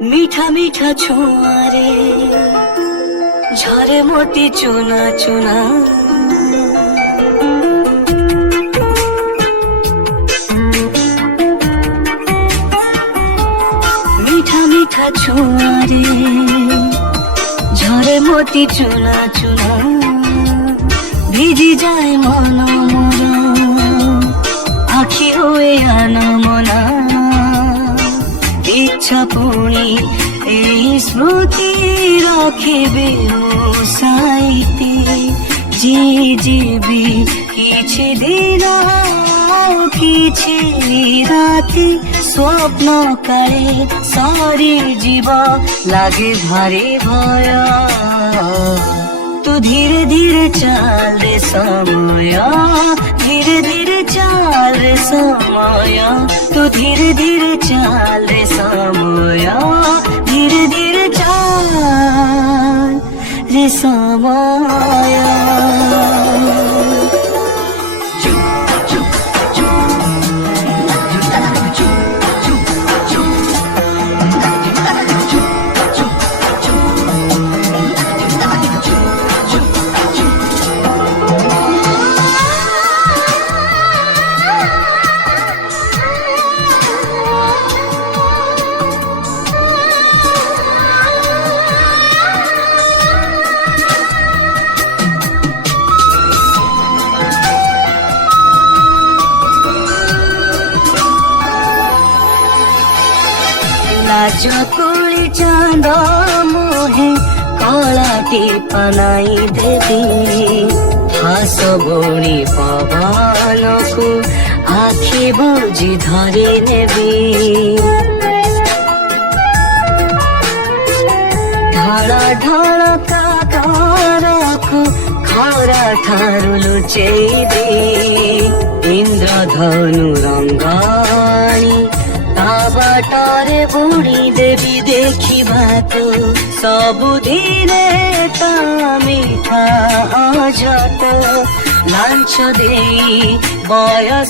মিঠা মিঠা ছোঁয়ারে ঝরে মোতি চুনা চুনা মিঠা মিঠা ছোঁয়ারে ঝরে মোতি চুনা চুনা ভিজি যায় মন মোরা আখি হয়ে আনা মনা ইচ্ছা পুଣି এই স্মৃতি রাখিবে সাইতে যে ଯିବି କିଛି ଦିନ କିଛି ରାତି ସ୍ୱପ୍ନ କାଳେ ସରିଯିବ ଲାଗେ ଭାରି ଭୟ तू धीरे धीरे चाल रे समय धीरे धीरे चाल रे समय तू धीरे धीरे चाल रे समय धीरे धीरे चाल रे समय लाज कुली चांद मोहे कलाटी पनाई देवी हास बौणी पवन को आखि बुझी धरी नेबी ढल ढल काकर को खरा ठारू लुचेबी इंद्रधनु रंगाणी बाटरे बुणी देवी देखिबाको सबुदिने ता मिठा अझट लांच देई बयस